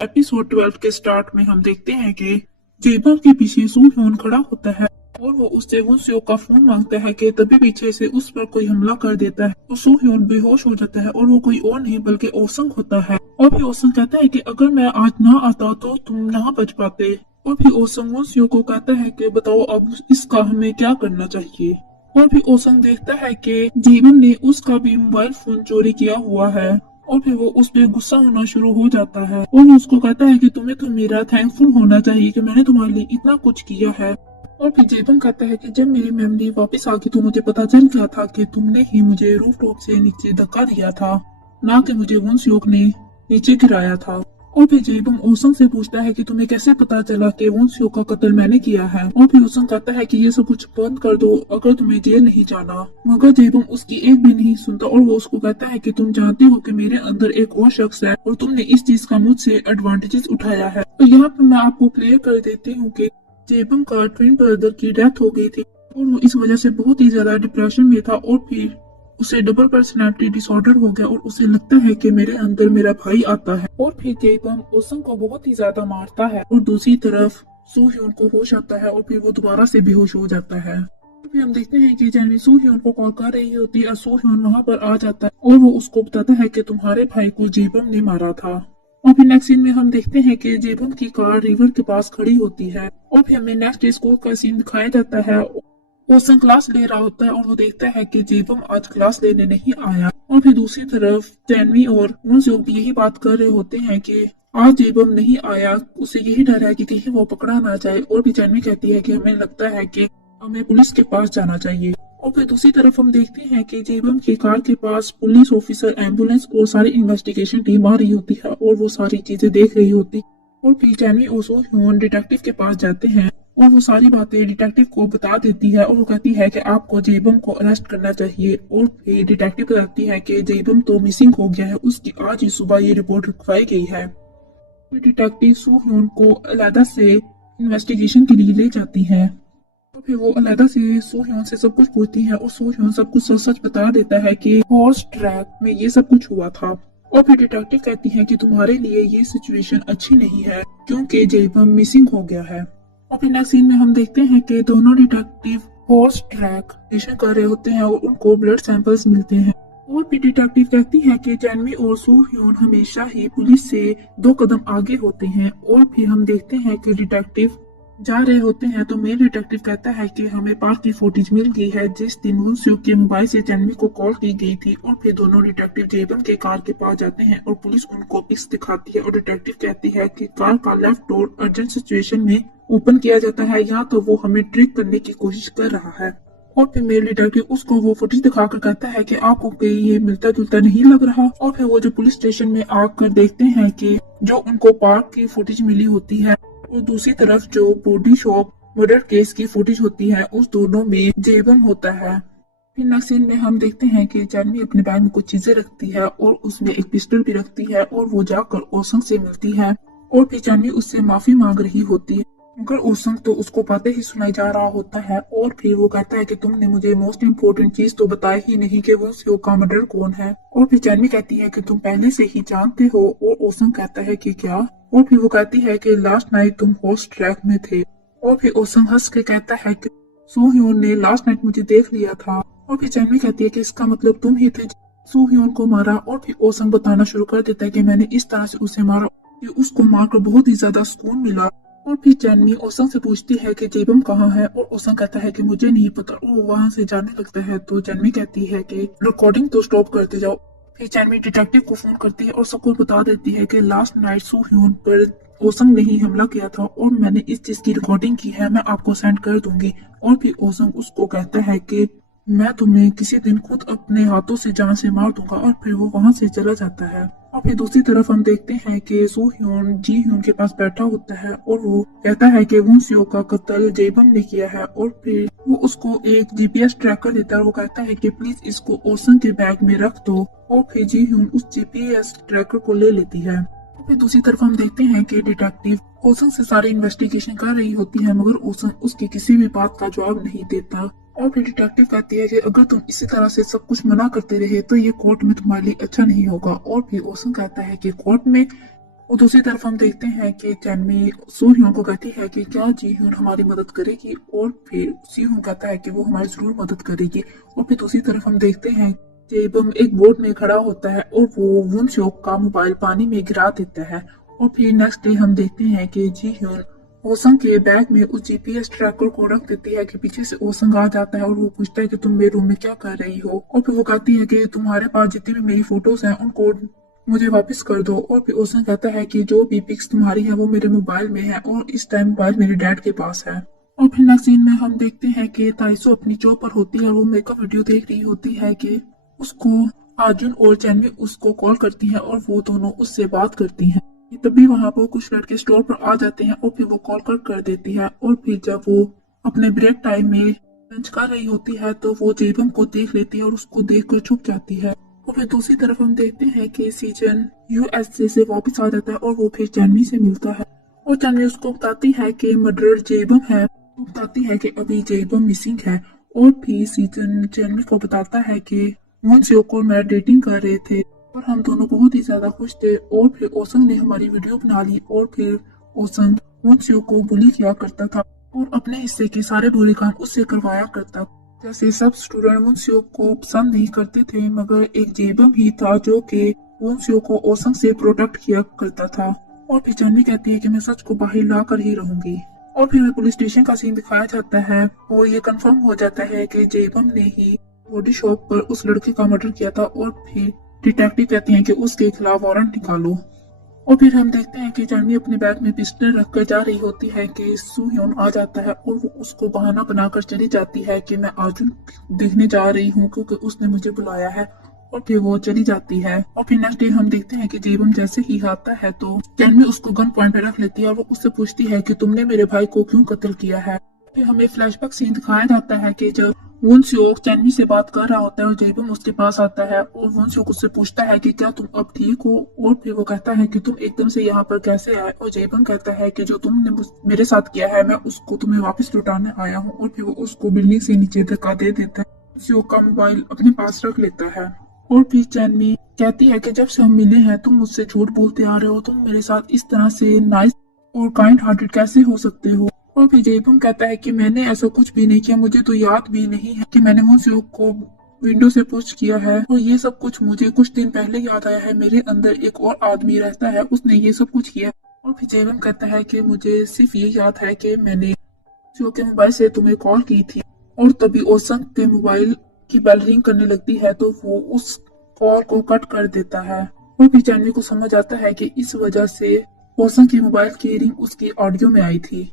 Episode 12 के start में हम देखते हैं कि जेबा के पीछे सू ह्यून खड़ा होता है और वो उससे वुन सियो का फोन मांगता है कि तभी पीछे से उस पर कोई हमला कर देता है। तो सू ह्यून बेहोश हो जाता है और वो कोई और नहीं बल्कि ओसंग होता है। और फिर ओसंग कहता है कि अगर मैं आज ना आता तो तुम ना बच पाते। और फिर ओसंग वुन सियो को कहता है कि बताओ अब इसका हमें क्या करना चाहिए। और फिर ओसंग देखता है कि जेबन ने उसका भी मोबाइल फोन चोरी किया हुआ है और फिर वो उस पर गुस्सा होना शुरू हो जाता है और वो उसको कहता है कि तुम्हें तो मेरा थैंकफुल होना चाहिए कि मैंने तुम्हारे लिए इतना कुछ किया है। और फिर जेबन कहता है कि जब मेरी मेमोरी वापस आ गई तो मुझे पता चल गया था कि तुमने ही मुझे रूफटॉप से नीचे धक्का दिया था, ना कि मुझे वुनसियोक ने नीचे गिराया था। और फिर जेबन ओसंग से पूछता है कि तुम्हें कैसे पता चला कि वुनसियोक का कत्ल मैंने किया है। और फिर ओसंग कहता है कि ये सब कुछ बंद कर दो अगर तुम्हें जेल नहीं जाना। मगर जेबन उसकी एक भी नहीं सुनता और वो उसको कहता है कि तुम जानते हो कि मेरे अंदर एक और शख्स है और तुमने इस चीज का मुझसे एडवांटेजेस उठाया है। तो यहाँ पे मैं आपको क्लियर कर देती हूँ कि जेबन का ट्विन ब्रदर की डेथ हो गई थी और वो इस वजह से बहुत ही ज्यादा डिप्रेशन में था और फिर उसे डबल पर्सनैलिटी डिसऑर्डर हो गया और उसे लगता है कि मेरे अंदर मेरा भाई आता है। और फिर जेबन ओसंग को बहुत ही ज्यादा मारता है और दूसरी तरफ सू ह्यून को होश आता है और फिर वो दोबारा से बेहोश हो जाता है। फिर हम देखते हैं कि जानवी सू ह्यून को कॉल कर रही होती है और सू ह्यून वहाँ पर आ जाता है और वो उसको बताता है कि तुम्हारे भाई को जेबम ने मारा था। और फिर नेक्स्ट सीन में हम देखते हैं कि जेबम की कार रिवर के पास खड़ी होती है और फिर हमें नेक्स्ट डे स्कूल का सीन दिखाया जाता है। ओसन क्लास ले रहा होता है और वो देखता है कि जेबम आज क्लास लेने नहीं आया। और फिर दूसरी तरफ जैनवी और मुनसियोक भी यही बात कर रहे होते हैं कि आज जेबम नहीं आया, उसे यही डर है कि कहीं वो पकड़ा ना जाए। और भी जैनवी कहती है कि हमें लगता है कि हमें पुलिस के पास जाना चाहिए। और फिर दूसरी तरफ हम देखते हैं कि जेबम की कार के पास पुलिस ऑफिसर, एम्बुलेंस और सारी इन्वेस्टिगेशन टीम आ रही होती है और वो सारी चीजें देख रही होती। और फिर जैनवी और सो ह्यून डिटेक्टिव के पास जाते हैं और वो सारी बातें डिटेक्टिव को बता देती है और वो कहती है कि आपको जेबम को अरेस्ट करना चाहिए। और फिर डिटेक्टिव कहती है कि जेबम तो मिसिंग हो गया है, उसकी आज ही सुबह ये रिपोर्ट लिखवाई गई है। फिर डिटेक्टिव सू ह्यून को अलहदा से इन्वेस्टिगेशन के लिए ले जाती है और फिर वो अलहदा से सू ह्यून से सब कुछ पूछती है और सू ह्यून सब कुछ सच सच बता देता है कि हॉर्स ट्रैक में ये सब कुछ हुआ था। और फिर डिटेक्टिव कहती है कि तुम्हारे लिए ये सिचुएशन अच्छी नहीं है क्योंकि जेबम मिसिंग हो गया है। और फिर नेक्स्ट सीन में हम देखते हैं कि दोनों डिटेक्टिव हॉर्स ट्रैक मिशन कर रहे होते हैं और उनको ब्लड सैंपल्स मिलते हैं। और फिर डिटेक्टिव कहती है कि जैनवी और सू ह्यून हमेशा ही पुलिस से 2 कदम आगे होते हैं। और फिर हम देखते हैं कि डिटेक्टिव जा रहे होते हैं तो मेल डिटेक्टिव कहता है कि हमें पार्क की फुटेज मिल गई है जिस दिन वुनसियोक के मोबाइल से जैनवी को कॉल की गई थी। और फिर दोनों डिटेक्टिव जेबन के कार के पास जाते हैं और पुलिस उनको पिक्स दिखाती है और डिटेक्टिव कहती है कि कार का लेफ्ट डोर अर्जेंट सिचुएशन में ओपन किया जाता है, यहाँ तो वो हमें ट्रिक करने की कोशिश कर रहा है। और फिर मेल डिटेक्टिव उसको वो फुटेज दिखाकर कहता है कि आपको कहीं ये मिलता जुलता नहीं लग रहा। और फिर वो जो पुलिस स्टेशन में आकर देखते हैं कि जो उनको पार्क की फुटेज मिली होती है और दूसरी तरफ जो बॉडी शॉप मर्डर केस की फुटेज होती है उस दोनों में जेबम होता है। फिर नेक्स्ट सीन में हम देखते हैं कि जानवी अपने बैग में कुछ चीजें रखती है और उसमें एक पिस्टल भी रखती है और वो जाकर ओसंग से मिलती है और फिर जानवी उससे माफी मांग रही होती है मगर ओसंग तो उसको बातें ही सुनाई जा रहा होता है। और फिर वो कहता है कि तुमने मुझे मोस्ट इम्पोर्टेंट चीज तो बताई ही नहीं कि वुनसियो का मर्डर कौन है। और फिर जानवी कहती है कि तुम पहले से ही जानते हो और ओसंग कहता है कि क्या। और फिर वो कहती है कि लास्ट नाइट तुम हॉर्स ट्रैक में थे। और फिर ओसंग हंस के कहता है कि सू ह्यून ने लास्ट नाइट मुझे देख लिया था। और फिर जानवी कहती है कि इसका मतलब तुम ही थे सू ह्यून को मारा। और फिर ओसंग बताना शुरू कर देता है कि मैंने इस तरह से उसे मारा कि उसको मारकर बहुत ही ज्यादा सुकून मिला। और फिर जानवी ओसंग से पूछती है कि जेबम कहाँ है और ओसंग कहता है कि मुझे नहीं पता और वो वहां से जाने लगता है। तो जानवी कहती है कि रिकॉर्डिंग तो स्टॉप करते जाओ। फिर जानवी डिटेक्टिव को फोन करती है और सबको बता देती है कि लास्ट नाइट सू ह्यून पर ओसंग ने ही हमला किया था और मैंने इस चीज की रिकॉर्डिंग की है, मैं आपको सेंड कर दूंगी। और फिर ओसंग उसको कहता है कि मैं तुम्हें किसी दिन खुद अपने हाथों से जान से मार दूंगा और फिर वो वहां से चला जाता है। और फिर दूसरी तरफ हम देखते हैं कि सू ह्यून जी ह्यून के पास बैठा होता है और वो कहता है कि वुनसियो का कत्ल जेबम ने किया है। और फिर वो उसको एक जीपीएस ट्रैकर देता है और वो कहता है कि प्लीज इसको ओसंग के बैग में रख दो। और फिर जी ह्यून उस जीपीएस ट्रैकर को ले लेती है। फिर दूसरी तरफ हम देखते हैं कि डिटेक्टिव ओसंग से सारी इन्वेस्टिगेशन कर रही होती है मगर ओसंग उसकी किसी भी बात का जवाब नहीं देता। और फिर डिटेक्टिव कहती है कि अगर तुम इसी तरह से सब कुछ मना करते रहे तो ये कोर्ट में तुम्हारे लिए अच्छा नहीं होगा। और फिर ओसंग कहता है कि कोर्ट में और दूसरी तरफ हम देखते हैं कि चैनमी सूह्योन को कहती है कि क्या जी ह्यून हमारी मदद करेगी, और फिर सीह्यून कहता है कि वो हमारी जरूर मदद करेगी। और फिर दूसरी तरफ हम देखते हैं जेबम एक बोट में खड़ा होता है और वो वुनस्योक का मोबाइल पानी में गिरा देता है। और फिर नेक्स्ट डे हम देखते हैं कि जी ह्यून ओसंग के बैग में उस जीपीएस ट्रैकर को रख देती है कि पीछे से ओसंग आ जाता है और वो पूछता है कि तुम मेरे रूम में क्या कर रही हो। और फिर वो कहती है कि तुम्हारे पास जितनी भी मेरी फोटोज हैं उनको मुझे वापस कर दो। और फिर ओसंग कहता है कि जो भी पिक्स तुम्हारी है वो मेरे मोबाइल में है और इस टाइम मोबाइल मेरे डैड के पास है। और फिर नेक्स्ट सीन में हम देखते हैं कि ताइसो अपनी जॉब पर होती है, वो मेकअप वीडियो देख रही होती है कि उसको अर्जुन और चैनवी उसको कॉल करती है और वो दोनों उससे बात करती हैं। तभी वहां पर कुछ लड़के स्टोर पर आ जाते हैं और फिर वो कॉल कर देती है। और फिर जब वो अपने ब्रेक टाइम में लंच कर रही होती है तो वो जेबम को देख लेती है और उसको देखकर चुप जाती है। और फिर दूसरी तरफ हम देखते हैं कि सीजन यूएसए से वापस आ जाता है और वो फिर चैनवी से मिलता है और चैनवी उसको बताती है कि मर्डरर जेबम है। वो बताती है कि अभी जेबम मिसिंग है। और फिर सीजन चैनवी को बताता है कि मुंशियो को मैं डेटिंग कर रहे थे और हम दोनों बहुत ही ज्यादा खुश थे। और फिर ओसंग ने हमारी वीडियो बना ली और फिर ओसंग मुंशियो को बुली किया करता था और अपने हिस्से के सारे बुरे काम उससे करवाया करता। जैसे सब स्टूडेंट मुंशियो को पसंद नहीं करते थे मगर एक जेबम ही था जो कि मुंशियो को ओसंग से प्रोटेक्ट किया करता था। और फिर चैनवी कहती है कि मैं सच को बाहर ला कर ही रहूंगी। और फिर हमें पुलिस स्टेशन का सीन दिखाया जाता है और ये कंफर्म हो जाता है कि जेबम ने ही बॉडी शॉप पर उस लड़के का मर्डर किया था। और फिर डिटेक्टिव कहते हैं कि उसके खिलाफ वारंट निकालो। और फिर हम देखते हैं कि चैनवी अपने बैग में पिस्टल रखकर जा रही होती है कि सूह्योन आ जाता है और वो उसको बहाना बनाकर चली जाती है कि मैं अर्जुन देखने जा रही हूँ क्योंकि उसने मुझे बुलाया है। और फिर वो चली जाती है। और फिर नेक्स्ट डे हम देखते हैं कि जेबम जैसे ही आता है तो चैनवी उसको गन पॉइंट पे रख लेती है और वो उससे पूछती है कि तुमने मेरे भाई को क्यों कत्ल किया है। फिर हमें फ्लैशबैक सीन दिखाया जाता है कि जब वुनस्योक चैनवी से बात कर रहा होता है और जेबम उसके पास आता है और वुनस्योक उससे पूछता है कि क्या तुम अब ठीक हो। और फिर वो कहता है कि तुम एकदम से यहाँ पर कैसे आए। और जेबम कहता है कि जो तुमने मेरे साथ किया है मैं उसको तुम्हें वापस लौटाने आया हूँ। और फिर वो उसको बिल्डिंग से नीचे धक्का दे देता है। वुनस्योक का मोबाइल अपने पास रख लेता है। और फिर चैनवी कहती है कि जब से हम मिले हैं तुम मुझसे झूठ बोलते आ रहे हो, तुम मेरे साथ इस तरह से नाइस और काइंड हार्टेड कैसे हो सकते हो। और फिर जेबम कहता है कि मैंने ऐसा कुछ भी नहीं किया, मुझे तो याद भी नहीं है कि मैंने मुंशियो को विंडो से पूछ किया है। और ये सब कुछ मुझे कुछ दिन पहले याद आया है, मेरे अंदर एक और आदमी रहता है, उसने ये सब कुछ किया। और फिर जेबम कहता है कि मुझे सिर्फ ये याद है कि मैंने मुंशियो के मोबाइल से तुम्हें कॉल की थी और तभी ओसंग के मोबाइल की बेल रिंग करने लगती है तो वो उस कॉल को कट कर देता है। और फिर चैनवी को समझ आता है कि इस वजह से ओसंग की मोबाइल की रिंग उसकी ऑडियो में आई थी।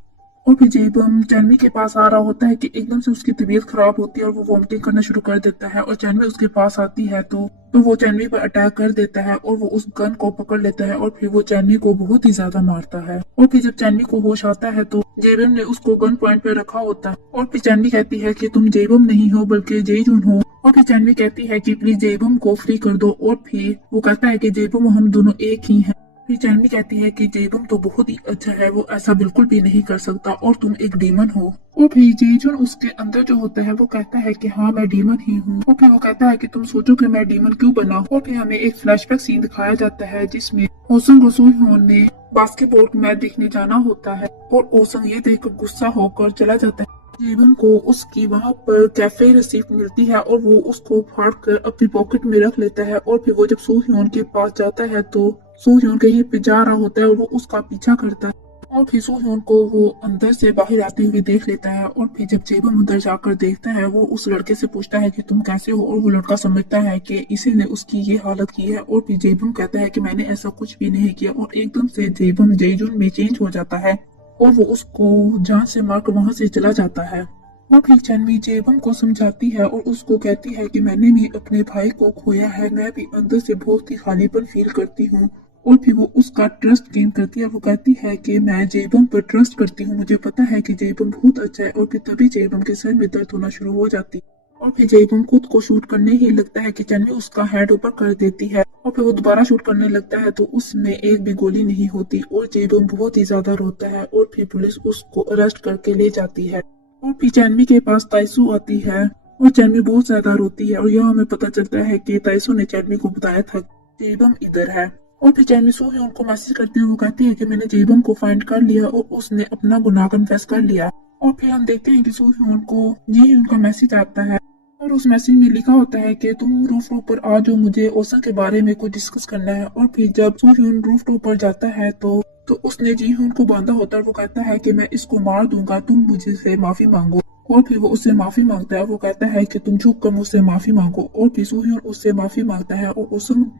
और फिर जब चैनवी के पास आ रहा होता है कि एकदम से उसकी तबीयत खराब होती है और वो वॉमिटिंग करना शुरू कर देता है और चैनवी उसके पास आती है तो वो चैनवी पर अटैक कर देता है और वो उस गन को पकड़ लेता है और फिर वो चैनवी को बहुत ही ज्यादा मारता है। और फिर जब चैनवी को होश आता है तो जेबम ने उसको गन पॉइंट पे रखा होता है और फिर चैनवी कहती है कि तुम जेबम नहीं हो बल्कि जेजुन हो। और फिर चैनवी कहती है कि प्लीज जेबम को फ्री कर दो। और फिर वो कहता है कि जेबम हम दोनों एक ही हैं। फिर चैनवी कहती है कि जेबम तो बहुत ही अच्छा है, वो ऐसा बिल्कुल भी नहीं कर सकता और तुम एक डीमन हो। और फिर जेजुन उसके अंदर जो होता है वो कहता है कि हाँ मैं डीमन ही हूँ। और फिर वो कहता है कि तुम सोचो कि मैं डीमन क्यों बना। और फिर हमें एक फ्लैशबैक सीन दिखाया जाता है जिसमें ओसंग और सूह्योन ने बास्केटबॉल मैच देखने जाना होता है और ओसंग ये देखकर गुस्सा होकर चला जाता है। जेबम को उसकी वहां पर कैफे रिसीप्ट मिलती है और वो उसको फाड़ कर अपनी पॉकेट में रख लेता है। और फिर वो जब सूह्योन के पास जाता है तो सूह्योन कहीं पे जा रहा होता है और वो उसका पीछा करता है और फिर सूह्योन को वो अंदर से बाहर आते हुए देख लेता है। और फिर जब जेबम अंदर जाकर देखता है वो उस लड़के से पूछता है कि तुम कैसे हो और वो लड़का समझता है कि इसी ने उसकी ये हालत की है। और फिर जेबम कहता है कि मैंने ऐसा कुछ भी नहीं किया और एकदम से जेबम जेजुन में चेंज हो जाता है और वो उसको जान से मारकर वहां से चला जाता है। और फिर चैनवी जेबम को समझाती है और उसको कहती है कि मैंने भी अपने भाई को खोया है, मैं भी अंदर से बहुत ही खालीपन फील करती हूँ। और फिर वो उसका ट्रस्ट गेन करती है। वो कहती है कि मैं जेबम पर ट्रस्ट करती हूँ, मुझे पता है कि जेबम बहुत अच्छा है। और फिर तभी जेबम के सर में दर्द होना शुरू हो जाती है और फिर जेबम खुद को शूट करने ही लगता है कि चैनवी उसका हेड ऊपर कर देती है और फिर वो दोबारा शूट करने लगता है तो उसमें एक भी गोली नहीं होती और जेबम बहुत ही ज्यादा रोता है और फिर पुलिस उसको अरेस्ट करके ले जाती है। और फिर चैनवी के पास ताइसू आती है और चैनवी बहुत ज्यादा रोती है और यहाँ हमें पता चलता है कि ताइसू ने चैनवी को बताया था जेबम इधर है। और फिर चैनमी सोह्योन को मैसेज करती है, वो कहती है कि मैंने जेबम को फाइंड कर लिया और उसने अपना गुनाह कन्फेस कर लिया। और फिर हम देखते हैं कि सोह्योन को जीह्यून का मैसेज आता है और उस मैसेज में लिखा होता है कि तुम रूफ टॉप पर आ जाओ, मुझे ओसन के बारे में कुछ डिस्कस करना है। और फिर जब सोह्योन रूफ टॉप पर जाता है तो उसने जीह्यून को बांधा होता है। वो कहता है कि मैं इसको मार दूंगा, तुम मुझे से माफी मांगो। और फिर वो उससे माफी मांगता है। वो कहता है कि तुम झुक कर मुझसे माफी मांगो। और फिर सोह्योन उससे माफी मांगता है और ओसन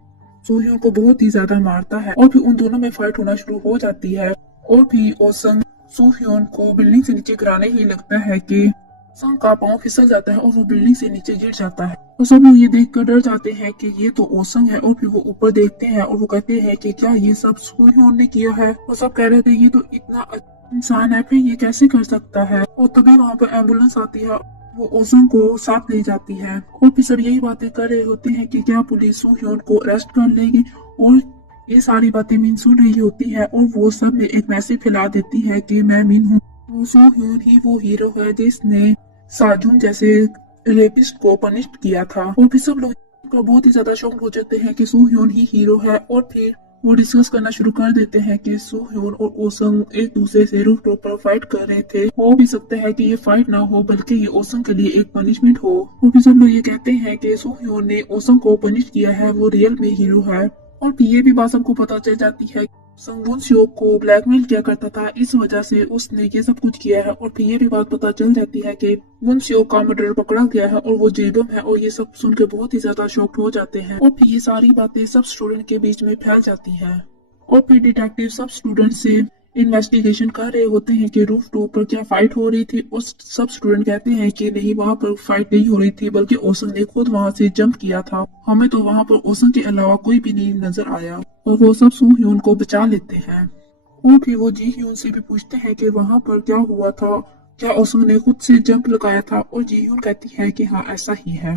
सोह्योन को बहुत ही ज्यादा मारता है और फिर उन दोनों में फाइट होना शुरू हो जाती है। और फिर ओसन सोह्योन को बिल्डिंग से नीचे गिराने ही लगता है कि ओसन का पांव फिसल जाता है और वो बिल्डिंग से नीचे गिर जाता है। तो सब लोग ये देखकर डर जाते हैं कि ये तो ओसन है। और फिर वो ऊपर देखते हैं और वो कहते हैं कि क्या ये सब सोह्योन ने किया है। वो सब कह रहे थे ये तो इतना अच्छा इंसान है, फिर ये कैसे कर सकता है। और तभी वहाँ पर एम्बुलेंस आती है, वो ओसन को साथ ले जाती है। और फिर सब यही बातें कर रहे होते हैं कि क्या पुलिस सोह्योन को अरेस्ट कर लेगी। और ये सारी बातें मिन सुन रही होती है और वो सब में एक मैसेज फैला देती है कि मैं मिन हूँ, वो सोह्योन ही वो हीरो है जिसने साजून जैसे रेपिस्ट को पनिश किया था। और फिर सब लोग को बहुत ही ज्यादा शॉक हो जाते हैं कि सोह्योन ही हीरो है। और फिर वो डिस्कस करना शुरू कर देते हैं कि सोह्योन और ओसंग एक दूसरे से रूफ टॉप पर फाइट कर रहे थे। हो भी सकता है कि ये फाइट ना हो बल्कि ये ओसंग के लिए एक पनिशमेंट हो। और फिर सब लोग ये कहते हैं कि सोह्योन ने ओसंग को पनिश किया है, वो रियल में हीरो है। और फिर ये भी बात सबको पता चल जाती है संगून सियो को ब्लैकमेल किया करता था, इस वजह से उसने ये सब कुछ किया है। और फिर ये भी बात पता चल जाती है कि वुन सियो का मर्डर पकड़ा गया है और वो जेबम है। और ये सब सुन के बहुत ही ज्यादा शॉक्ड हो जाते हैं। और फिर ये सारी बातें सब स्टूडेंट के बीच में फैल जाती हैं। और फिर डिटेक्टिव सब स्टूडेंट से इन्वेस्टिगेशन कर रहे होते हैं कि रूफ टॉप पर क्या फाइट हो रही थी। और सब स्टूडेंट कहते हैं कि नहीं, वहाँ पर फाइट नहीं हो रही थी बल्कि ओसन ने खुद वहाँ से जंप किया था, हमें तो वहाँ पर ओसन के अलावा कोई भी नहीं नजर आया। और वो सब सू ह्यून को बचा लेते हैं। और फिर वो जी ह्यून से भी पूछते हैं कि वहाँ पर क्या हुआ था, क्या ओसन ने खुद से जंप लगाया था। और जी ह्यून कहती है कि हाँ ऐसा ही है।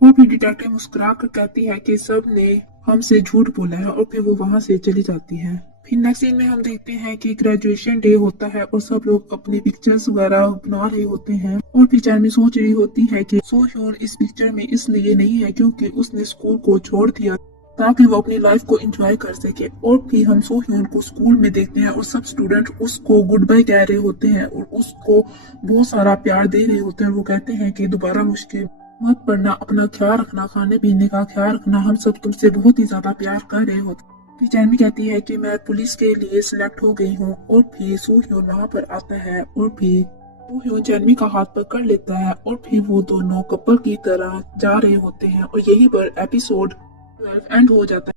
और फिर डिटेक्टिव मुस्कुरा कर कहती है कि सब ने हमसे झूठ बोला है। और फिर वो वहां से चली जाती है। फिर नेक्स्ट सीन में हम देखते हैं कि ग्रेजुएशन डे होता है और सब लोग अपनी पिक्चर्स वगैरह बना रहे होते हैं। और फिर चैनमी सोच रही होती है कि सो ह्यून इस पिक्चर में इसलिए नहीं है क्योंकि उसने स्कूल को छोड़ दिया ताकि वो अपनी लाइफ को एंजॉय कर सके। और फिर हम सो ह्यून को स्कूल में देखते हैं और सब स्टूडेंट उसको गुड बाय कह रहे होते हैं और उसको बहुत सारा प्यार दे रहे होते हैं। वो कहते हैं कि दोबारा मुश्किल मत पड़ना, अपना ख्याल रखना, खाने पीने का ख्याल रखना, हम सब तुमसे बहुत ही ज्यादा प्यार कर रहे होते। फिर चैनवी कहती है कि मैं पुलिस के लिए सिलेक्ट हो गई हूँ। और फिर सू ह्यून वहाँ पर आता है और फिर सू ह्यून चैनवी का हाथ पकड़ लेता है और फिर वो दोनों कपल की तरह जा रहे होते हैं। और यहीं पर एपिसोड 12 एंड हो जाता है।